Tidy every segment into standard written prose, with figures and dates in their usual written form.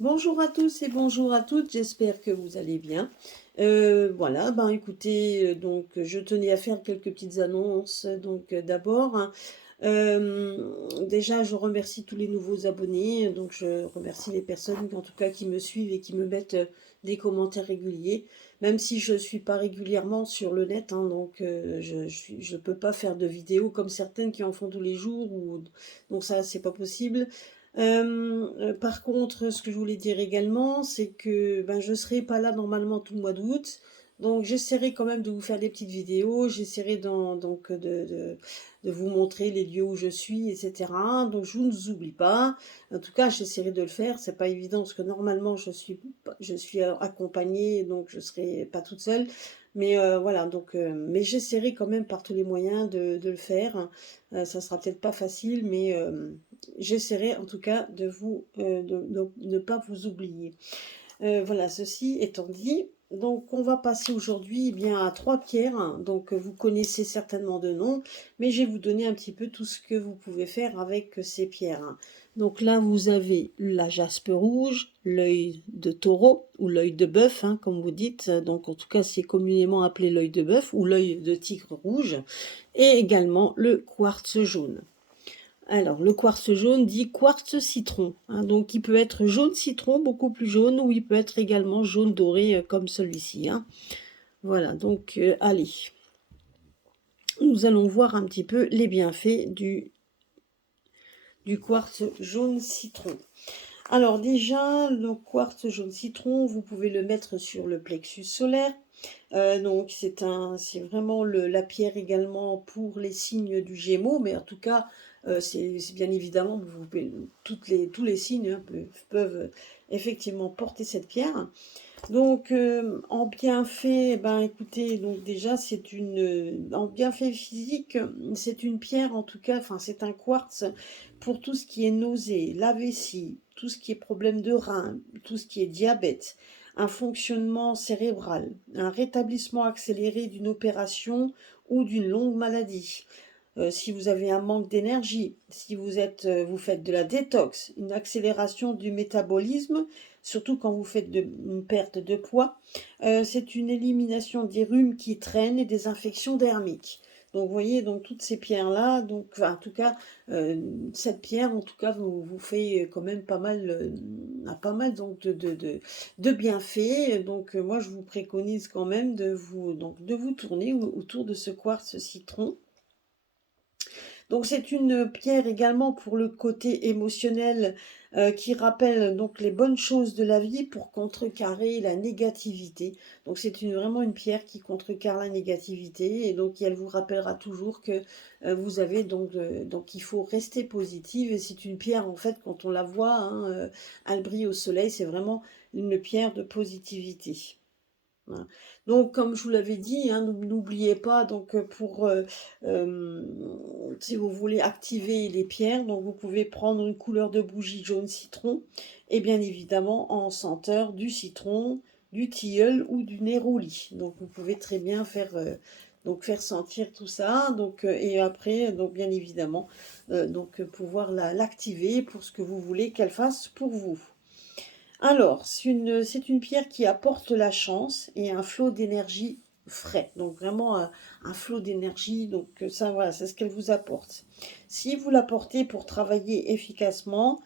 Bonjour à tous et bonjour à toutes, j'espère que vous allez bien. Voilà, ben écoutez, donc je tenais à faire quelques petites annonces. Donc d'abord, hein, déjà je remercie tous les nouveaux abonnés, donc je remercie les personnes en tout cas qui me suivent et qui me mettent des commentaires réguliers, même si je suis pas régulièrement sur le net, hein, donc je peux pas faire de vidéos comme certaines qui en font tous les jours, donc ça c'est pas possible. Par contre, ce que je voulais dire également, c'est que ben, je ne serai pas là normalement tout le mois d'août. Donc j'essaierai quand même de vous faire des petites vidéos, j'essaierai donc de vous montrer les lieux où je suis, etc. Donc je ne vous oublie pas. En tout cas, j'essaierai de le faire. C'est pas évident parce que normalement je suis accompagnée, donc je ne serai pas toute seule. Mais voilà, donc mais j'essaierai quand même par tous les moyens de le faire. Ça sera peut-être pas facile, mais j'essaierai en tout cas de vous de ne pas vous oublier. Voilà, ceci étant dit, donc on va passer aujourd'hui eh bien à trois pierres. Donc vous connaissez certainement de nom, mais je vais vous donner un petit peu tout ce que vous pouvez faire avec ces pierres. Donc là, vous avez la jaspe rouge, l'œil de taureau ou l'œil de bœuf, hein, comme vous dites. Donc en tout cas, c'est communément appelé l'œil de bœuf ou l'œil de tigre rouge, et également le quartz jaune. Alors, le quartz jaune dit quartz citron, hein, donc il peut être jaune citron, beaucoup plus jaune, ou il peut être également jaune doré comme celui-ci, hein. Voilà, donc allez, nous allons voir un petit peu les bienfaits du quartz jaune citron. Alors déjà, le quartz jaune citron, vous pouvez le mettre sur le plexus solaire. Donc c'est vraiment la pierre également pour les signes du Gémeaux, mais en tout cas, c'est bien évidemment, tous les signes hein, peuvent effectivement porter cette pierre. Donc, en bienfait, ben écoutez, donc déjà en bienfait physique, c'est une pierre en tout cas, enfin c'est un quartz pour tout ce qui est nausée, la vessie, tout ce qui est problème de rein, tout ce qui est diabète, un fonctionnement cérébral, un rétablissement accéléré d'une opération ou d'une longue maladie. Si vous avez un manque d'énergie, si vous faites de la détox, une accélération du métabolisme, surtout quand vous faites une perte de poids, c'est une élimination des rhumes qui traînent et des infections dermiques. Donc vous voyez, donc toutes ces pierres-là, donc enfin, en tout cas, cette pierre, en tout cas, vous fait quand même pas mal donc de bienfaits. Donc moi, je vous préconise quand même de vous tourner autour de ce quartz citron. Donc c'est une pierre également pour le côté émotionnel qui rappelle donc les bonnes choses de la vie pour contrecarrer la négativité. Donc c'est vraiment une pierre qui contrecarre la négativité et donc elle vous rappellera toujours que vous avez donc il faut rester positive et c'est une pierre en fait quand on la voit, hein, elle brille au soleil, c'est vraiment une pierre de positivité. Voilà. Donc, comme je vous l'avais dit, hein, n'oubliez pas, donc euh, si vous voulez activer les pierres, donc vous pouvez prendre une couleur de bougie jaune citron et bien évidemment en senteur du citron, du tilleul ou du néroli. Donc vous pouvez très bien faire sentir tout ça, donc et après donc bien évidemment pouvoir l'activer pour ce que vous voulez qu'elle fasse pour vous. Alors, c'est une pierre qui apporte la chance et un flot d'énergie frais. Donc vraiment un flot d'énergie. Donc ça, voilà, c'est ce qu'elle vous apporte. Si vous la portez pour travailler efficacement,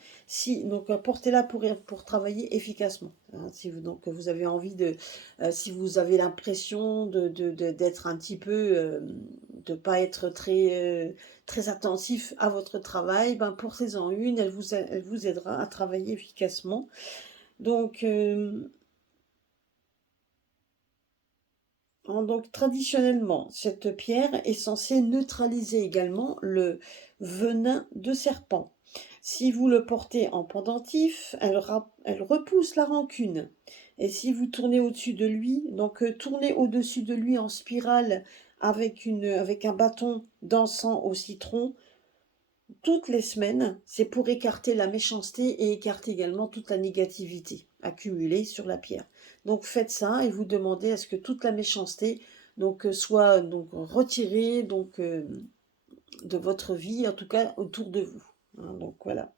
donc portez-la pour travailler efficacement. Hein, si vous, donc vous avez envie si vous avez l'impression d'être un petit peu, de pas être très attentif à votre travail, ben portez-en une. Elle vous aidera à travailler efficacement. Donc, traditionnellement, cette pierre est censée neutraliser également le venin de serpent. Si vous le portez en pendentif, elle repousse la rancune. Et si vous tournez au-dessus de lui, donc tournez au-dessus de lui en spirale avec un bâton d'encens au citron, toutes les semaines, c'est pour écarter la méchanceté et écarter également toute la négativité accumulée sur la pierre. Donc faites ça et vous demandez à ce que toute la méchanceté soit retirée de votre vie, en tout cas autour de vous. Hein, donc voilà.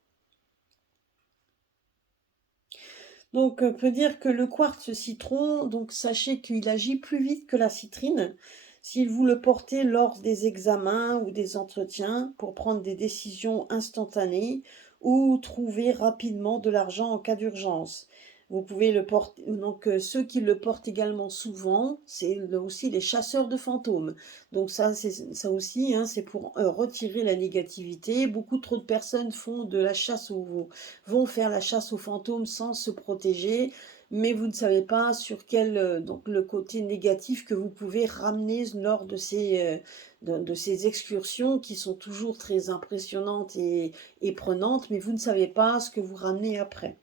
Donc, on peut dire que le quartz citron, donc sachez qu'il agit plus vite que la citrine. Si vous le portez lors des examens ou des entretiens pour prendre des décisions instantanées ou trouver rapidement de l'argent en cas d'urgence. Vous pouvez le porter, donc ceux qui le portent également souvent, c'est aussi les chasseurs de fantômes. Donc ça aussi, hein, c'est pour retirer la négativité. Beaucoup trop de personnes font de la chasse vont faire la chasse aux fantômes sans se protéger, mais vous ne savez pas sur quel donc le côté négatif que vous pouvez ramener lors de ces excursions qui sont toujours très impressionnantes et prenantes, mais vous ne savez pas ce que vous ramenez après.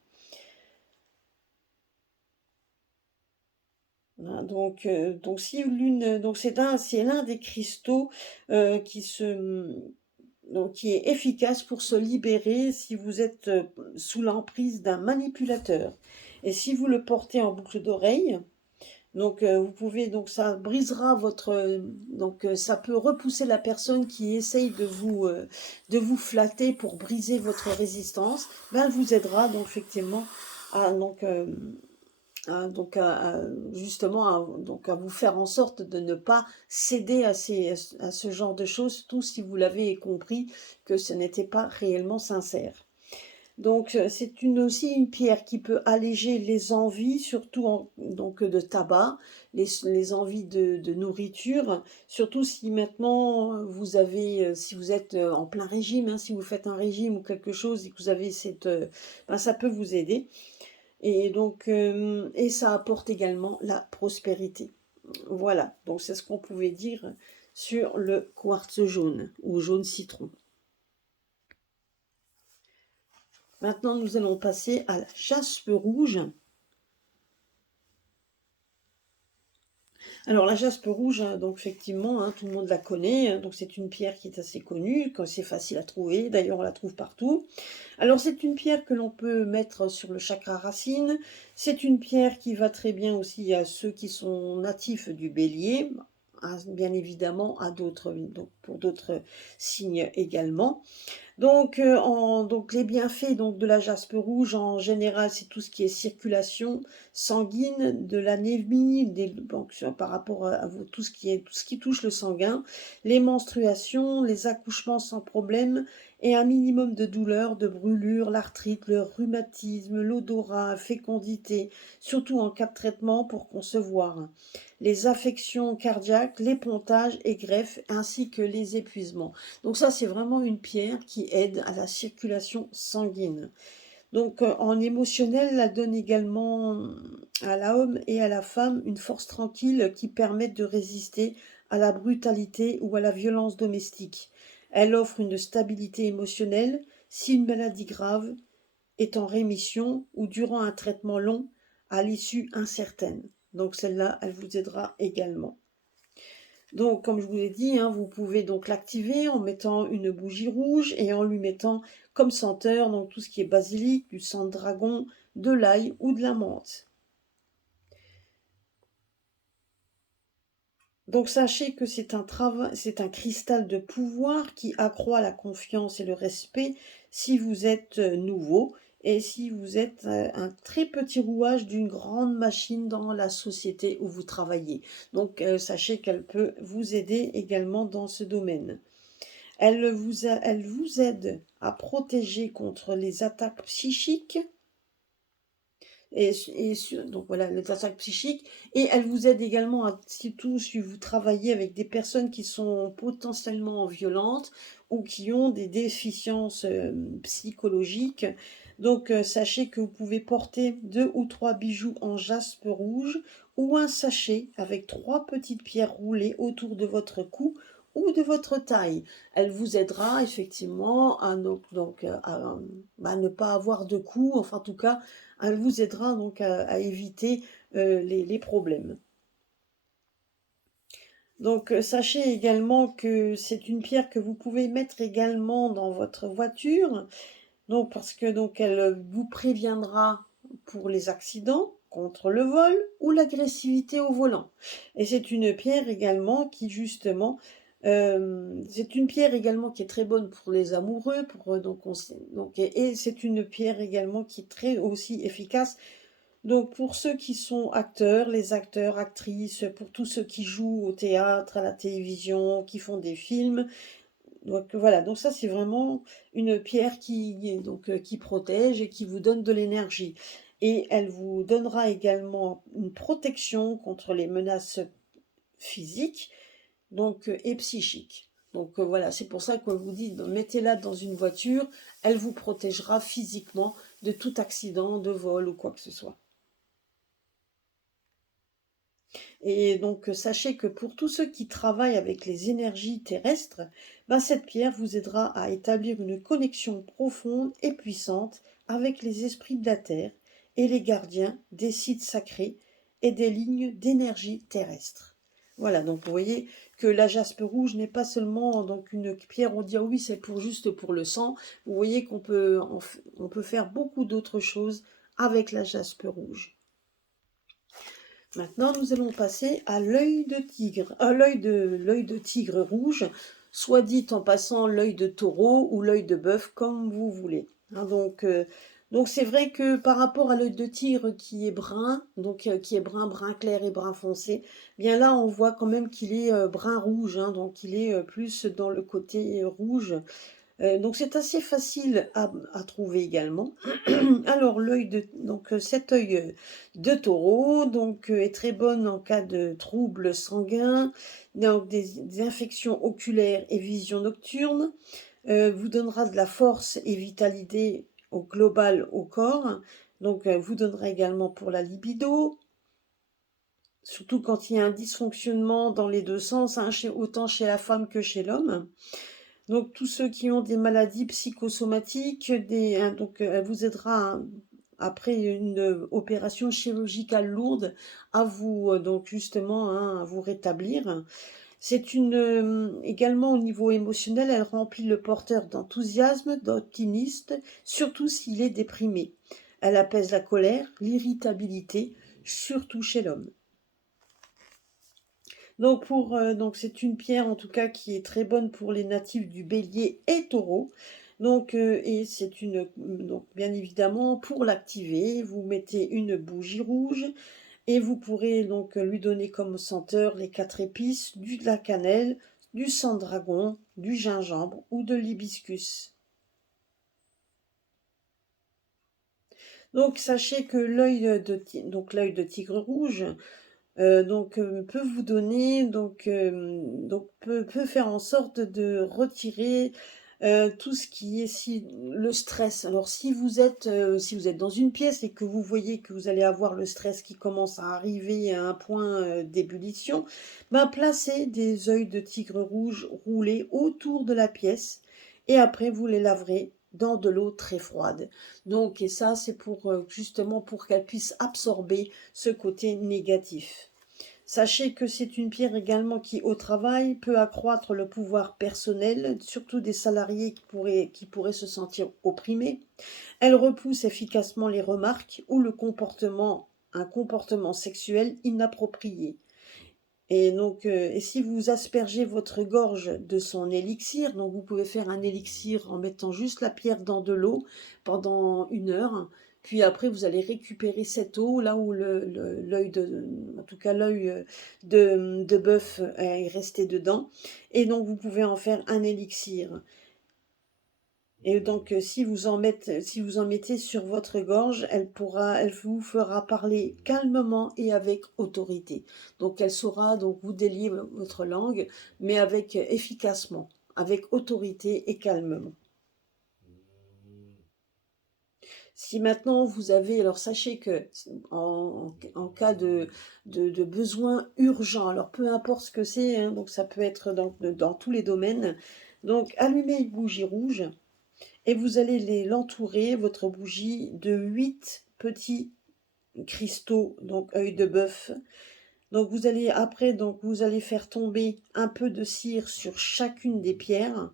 Voilà, donc si l'une, donc c'est l'un des cristaux qui est efficace pour se libérer si vous êtes sous l'emprise d'un manipulateur. Et si vous le portez en boucle d'oreille, donc vous pouvez, donc ça brisera ça peut repousser la personne qui essaye de vous flatter pour briser votre résistance. Ben, elle vous aidera donc effectivement à justement à vous faire en sorte de ne pas céder à ce genre de choses, surtout si vous l'avez compris que ce n'était pas réellement sincère. Donc c'est aussi une pierre qui peut alléger les envies, surtout de tabac, les envies de nourriture, surtout si maintenant si vous êtes en plein régime, hein, si vous faites un régime ou quelque chose et que vous avez ça peut vous aider. Et donc, et ça apporte également la prospérité. Voilà, donc c'est ce qu'on pouvait dire sur le quartz jaune ou jaune citron. Maintenant, nous allons passer à la jaspe rouge. Alors la jaspe rouge, hein, donc effectivement, hein, tout le monde la connaît, hein, donc c'est une pierre qui est assez connue, c'est facile à trouver, d'ailleurs on la trouve partout. Alors c'est une pierre que l'on peut mettre sur le chakra racine, c'est une pierre qui va très bien aussi à ceux qui sont natifs du bélier, bien évidemment à d'autres, donc pour d'autres signes également. Donc les bienfaits de la jaspe rouge en général, c'est tout ce qui est circulation sanguine, de l'anémie, par rapport tout ce qui touche le sanguin, les menstruations, les accouchements sans problème et un minimum de douleur, de brûlure, l'arthrite, le rhumatisme, l'odorat, fécondité, surtout en cas de traitement pour concevoir, les affections cardiaques, les pontages et greffes ainsi que les épuisements. Donc ça, c'est vraiment une pierre qui aide à la circulation sanguine. Donc en émotionnel, elle donne également à l'homme et à la femme une force tranquille qui permet de résister à la brutalité ou à la violence domestique. Elle offre une stabilité émotionnelle si une maladie grave est en rémission ou durant un traitement long à l'issue incertaine. Donc celle-là, elle vous aidera également. Donc, comme je vous l'ai dit, hein, vous pouvez donc l'activer en mettant une bougie rouge et en lui mettant comme senteur donc tout ce qui est basilic, du sang de dragon, de l'ail ou de la menthe. Donc sachez que c'est un cristal de pouvoir qui accroît la confiance et le respect si vous êtes nouveau et si vous êtes un très petit rouage d'une grande machine dans la société où vous travaillez. Donc sachez qu'elle peut vous aider également dans ce domaine. Elle vous aide à protéger contre les attaques psychiques, donc voilà, les attaques psychiques, et elle vous aide également, surtout si vous travaillez avec des personnes qui sont potentiellement violentes ou qui ont des déficiences psychologiques. Donc sachez que vous pouvez porter 2 ou 3 bijoux en jaspe rouge ou un sachet avec 3 petites pierres roulées autour de votre cou ou de votre taille. Elle vous aidera effectivement à ne pas avoir de coups, enfin en tout cas elle vous aidera donc à éviter les problèmes. Donc sachez également que c'est une pierre que vous pouvez mettre également dans votre voiture, donc parce que donc elle vous préviendra pour les accidents, contre le vol ou l'agressivité au volant. Et c'est une pierre également qui justement c'est une pierre également qui est très bonne pour les amoureux, et c'est une pierre également qui est très aussi efficace Donc pour ceux qui sont acteurs, les acteurs, actrices, pour tous ceux qui jouent au théâtre, à la télévision, qui font des films. Donc voilà, donc ça c'est vraiment une pierre qui protège et qui vous donne de l'énergie. Et elle vous donnera également une protection contre les menaces physiques et psychiques. Voilà, c'est pour ça qu'on vous dit, mettez-la dans une voiture, elle vous protégera physiquement de tout accident, de vol ou quoi que ce soit. Et donc, sachez que pour tous ceux qui travaillent avec les énergies terrestres, ben, cette pierre vous aidera à établir une connexion profonde et puissante avec les esprits de la Terre et les gardiens des sites sacrés et des lignes d'énergie terrestre. Voilà, donc vous voyez que la jaspe rouge n'est pas seulement donc une pierre, on dit ah oui c'est pour juste pour le sang. Vous voyez qu'on peut, on peut faire beaucoup d'autres choses avec la jaspe rouge. Maintenant, nous allons passer à l'œil de tigre, à l'œil de tigre rouge, soit dit en passant l'œil de taureau ou l'œil de bœuf, comme vous voulez. Hein, donc c'est vrai que par rapport à l'œil de tigre qui est brun, qui est brun clair et brun foncé, bien là on voit quand même qu'il est brun rouge, hein, donc il est plus dans le côté rouge. Donc c'est assez facile à trouver également. Alors cet œil de taureau est très bonne en cas de troubles sanguins, donc des infections oculaires et vision nocturne, vous donnera de la force et vitalité au global au corps, vous donnera également pour la libido, surtout quand il y a un dysfonctionnement dans les deux sens, hein, autant chez la femme que chez l'homme. Donc tous ceux qui ont des maladies psychosomatiques, elle vous aidera après une opération chirurgicale lourde à vous justement à vous rétablir. C'est également au niveau émotionnel, elle remplit le porteur d'enthousiasme, d'optimisme, surtout s'il est déprimé. Elle apaise la colère, l'irritabilité, surtout chez l'homme. Donc c'est une pierre en tout cas qui est très bonne pour les natifs du Bélier et Taureau. Et c'est bien évidemment pour l'activer, vous mettez une bougie rouge et vous pourrez donc lui donner comme senteur les 4 épices, de la cannelle, du sang de dragon, du gingembre ou de l'hibiscus. Donc sachez que l'œil de tigre rouge peut vous donner peut faire en sorte de retirer tout ce qui est le stress. Alors si vous êtes dans une pièce et que vous voyez que vous allez avoir le stress qui commence à arriver à un point d'ébullition, ben placez des œils de tigre rouge roulés autour de la pièce et après vous les laverez dans de l'eau très froide. Et ça c'est pour justement pour qu'elle puisse absorber ce côté négatif. Sachez que c'est une pierre également qui, au travail, peut accroître le pouvoir personnel, surtout des salariés qui pourraient se sentir opprimés. Elle repousse efficacement les remarques ou un comportement sexuel inapproprié. Et si vous aspergez votre gorge de son élixir, donc vous pouvez faire un élixir en mettant juste la pierre dans de l'eau pendant 1 heure, puis après vous allez récupérer cette eau là où en tout cas l'œil de bœuf est resté dedans, et donc vous pouvez en faire un élixir. Et donc, si vous en mettez sur votre gorge, elle vous fera parler calmement et avec autorité. Donc, elle saura donc vous délier votre langue, mais avec efficacement, avec autorité et calmement. Si maintenant vous avez, alors sachez que en cas de besoin urgent, alors peu importe ce que c'est, hein, donc ça peut être dans tous les domaines, donc allumez une bougie rouge. Et vous allez l'entourer, votre bougie, de 8 petits cristaux, donc œil de bœuf. Donc vous allez faire tomber un peu de cire sur chacune des pierres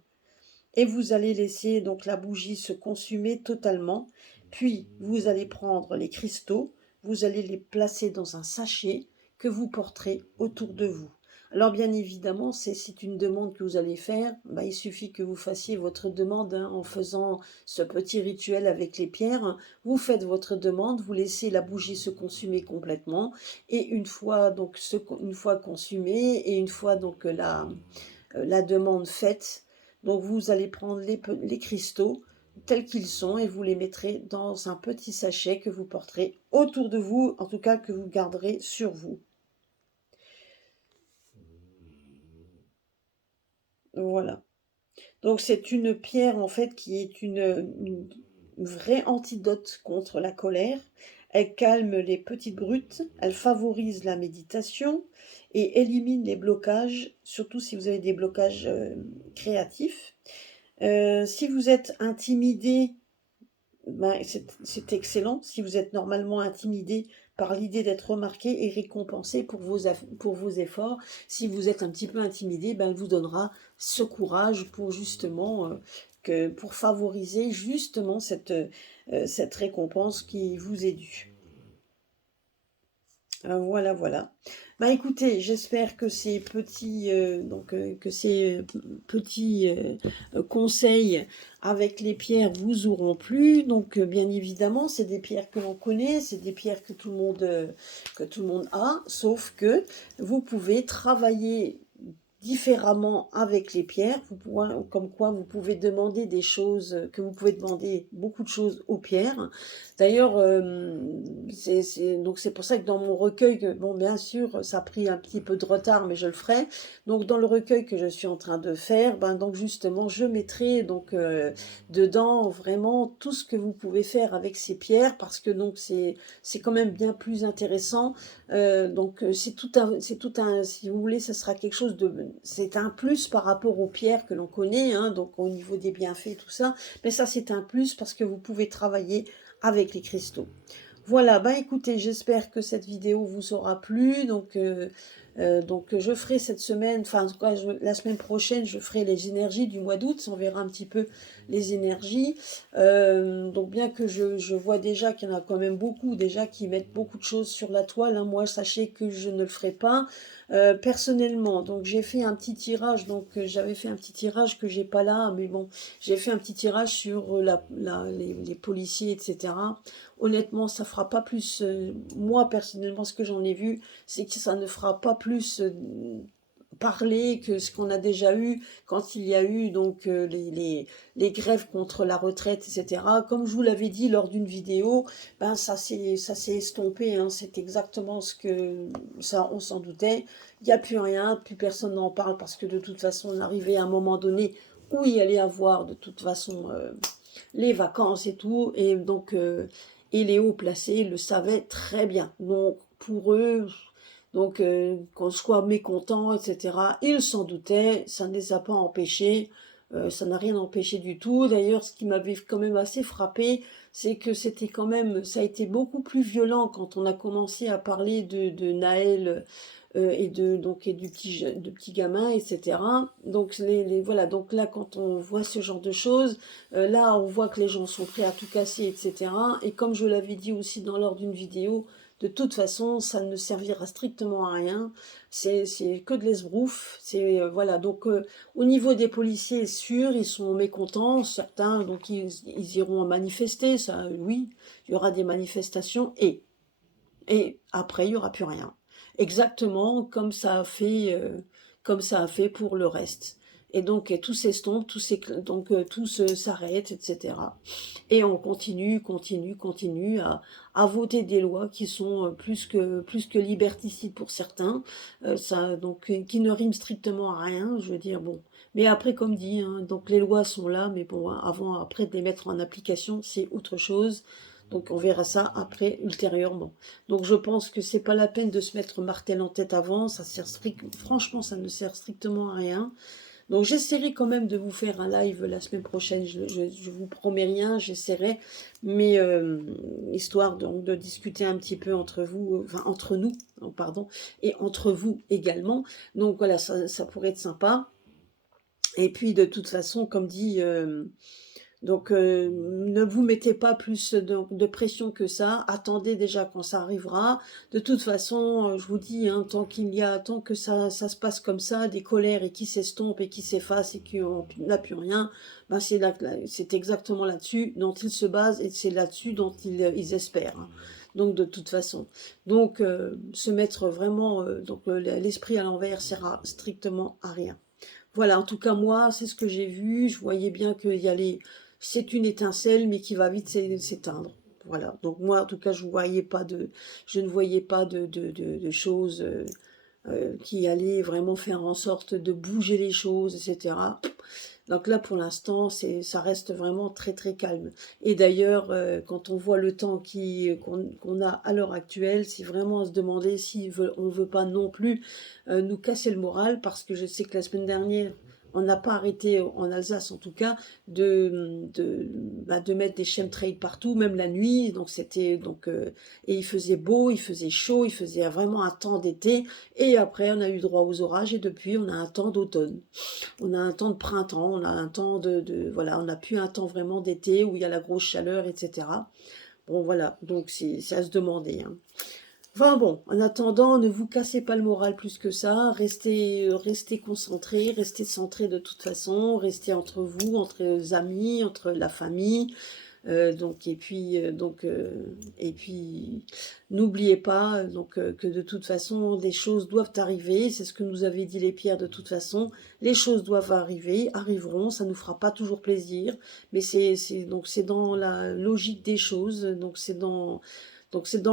et vous allez laisser donc la bougie se consumer totalement. Puis vous allez prendre les cristaux, vous allez les placer dans un sachet que vous porterez autour de vous. Alors bien évidemment, c'est une demande que vous allez faire. Bah, il suffit que vous fassiez votre demande hein, en faisant ce petit rituel avec les pierres. Vous faites votre demande, vous laissez la bougie se consumer complètement. Et une fois, donc, une fois consumée et une fois donc, la demande faite, donc vous allez prendre les cristaux tels qu'ils sont et vous les mettrez dans un petit sachet que vous porterez autour de vous, en tout cas que vous garderez sur vous. Voilà. Donc c'est une pierre en fait qui est une vraie antidote contre la colère. Elle calme les petites brutes, elle favorise la méditation et élimine les blocages, surtout si vous avez des blocages créatifs. Si vous êtes intimidé, ben, c'est excellent. Si vous êtes normalement intimidé par l'idée d'être remarqué et récompensé pour vos efforts, si vous êtes un petit peu intimidé, ben, elle vous donnera ce courage pour justement, pour favoriser justement cette récompense qui vous est due. Voilà, voilà. Bah écoutez, j'espère que ces petits, conseils avec les pierres vous auront plu. Donc, bien évidemment, c'est des pierres que l'on connaît, c'est des pierres que tout le monde a, sauf que vous pouvez travailler différemment avec les pierres, comme quoi vous pouvez demander des choses, que vous pouvez demander beaucoup de choses aux pierres. D'ailleurs, donc c'est pour ça que dans mon recueil, bon bien sûr, ça a pris un petit peu de retard, mais je le ferai. Donc dans le recueil que je suis en train de faire, ben donc justement, je mettrai donc dedans vraiment tout ce que vous pouvez faire avec ces pierres, parce que donc c'est quand même bien plus intéressant. Donc c'est tout un, si vous voulez, ça sera quelque chose c'est un plus par rapport aux pierres que l'on connaît, hein, donc au niveau des bienfaits, tout ça. Mais ça c'est un plus parce que vous pouvez travailler avec les cristaux. Voilà, bah écoutez, j'espère que cette vidéo vous aura plu. Donc je ferai cette semaine, enfin en tout cas la semaine prochaine, je ferai les énergies du mois d'août. On verra un petit peu les énergies. Donc bien que je vois déjà qu'il y en a quand même beaucoup déjà qui mettent beaucoup de choses sur la toile, hein. Moi, sachez que je ne le ferai pas personnellement. Donc j'ai fait un petit tirage, donc j'avais fait un petit tirage que j'ai pas là, mais bon, j'ai fait un petit tirage sur les policiers, etc. Honnêtement, ça fera pas plus, moi personnellement, ce que j'en ai vu, c'est que ça ne fera pas plus parler que ce qu'on a déjà eu quand il y a eu donc les grèves contre la retraite, etc. Comme je vous l'avais dit lors d'une vidéo, ben ça s'est estompé, hein. C'est exactement ce que ça, on s'en doutait. Il n'y a plus rien, plus personne n'en parle parce que de toute façon, on arrivait à un moment donné où il y allait avoir de toute façon les vacances et tout, et donc et les hauts placés le savaient très bien. Donc pour eux, donc qu'on soit mécontent, etc., ils s'en doutaient, ça ne les a pas empêchés, ça n'a rien empêché du tout. D'ailleurs, ce qui m'avait quand même assez frappé, c'est que c'était quand même, ça a été beaucoup plus violent quand on a commencé à parler de Naël et du petit gamin, etc. Donc voilà, donc là quand on voit ce genre de choses, là on voit que les gens sont prêts à tout casser, etc. Et comme je l'avais dit aussi lors d'une vidéo, de toute façon ça ne servira strictement à rien, c'est que de l'esbrouf. Voilà, donc au niveau des policiers, sûr, ils sont mécontents, certains, donc ils iront manifester, ça oui, il y aura des manifestations et après il n'y aura plus rien. Exactement comme ça a fait pour le reste. Et donc tout s'estompe, tout s'arrête, etc. Et on continue à voter des lois qui sont plus que liberticides pour certains, donc qui ne riment strictement à rien, je veux dire, bon. Mais après, comme dit, hein, donc les lois sont là, mais bon, après de les mettre en application, c'est autre chose. Donc on verra ça après, ultérieurement. Donc je pense que c'est pas la peine de se mettre martel en tête avant, franchement ça ne sert strictement à rien. Donc j'essaierai quand même de vous faire un live la semaine prochaine, je vous promets rien, j'essaierai, mais histoire de discuter un petit peu entre vous, enfin entre nous, pardon, et entre vous également. Donc voilà, ça pourrait être sympa. Et puis de toute façon, comme dit... Donc, ne vous mettez pas plus de pression que ça. Attendez déjà quand ça arrivera. De toute façon, je vous dis, hein, tant que ça se passe comme ça, des colères et qui s'estompent et qui s'effacent et qui n'a plus rien, ben c'est exactement là-dessus dont ils se basent et c'est là-dessus dont ils espèrent, hein. Donc, de toute façon. Donc, se mettre vraiment l'esprit à l'envers sert strictement à rien. Voilà, en tout cas, moi, c'est ce que j'ai vu. Je voyais bien qu'il y allait, c'est une étincelle, mais qui va vite s'éteindre. Voilà. Donc moi, en tout cas, je ne voyais pas de choses qui allaient vraiment faire en sorte de bouger les choses, etc. Donc là, pour l'instant, ça reste vraiment très très calme. Et d'ailleurs, quand on voit le temps qu'on a à l'heure actuelle, c'est vraiment à se demander si on ne veut pas non plus nous casser le moral, parce que je sais que la semaine dernière, on n'a pas arrêté, en Alsace en tout cas, de mettre des chemtrails partout, même la nuit. Donc et il faisait beau, il faisait chaud, il faisait vraiment un temps d'été. Et après, on a eu droit aux orages et depuis, on a un temps d'automne. On a un temps de printemps, on a un temps voilà, on n'a plus un temps vraiment d'été où il y a la grosse chaleur, etc. Bon, voilà, donc c'est à se demander, hein. Enfin bon, en attendant, ne vous cassez pas le moral plus que ça, restez concentrés, restez centrés de toute façon, restez entre vous, entre amis, entre la famille, et puis n'oubliez pas que de toute façon des choses doivent arriver, c'est ce que nous avaient dit les pierres. De toute façon les choses doivent arriver, arriveront, ça nous fera pas toujours plaisir, mais c'est dans la logique des choses, donc c'est dans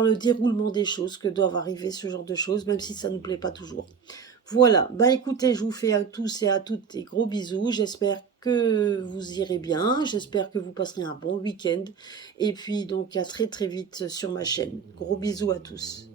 le déroulement des choses que doivent arriver ce genre de choses, même si ça ne nous plaît pas toujours. Voilà, bah écoutez, je vous fais à tous et à toutes des gros bisous, j'espère que vous irez bien, j'espère que vous passerez un bon week-end, et puis donc à très très vite sur ma chaîne. Gros bisous à tous.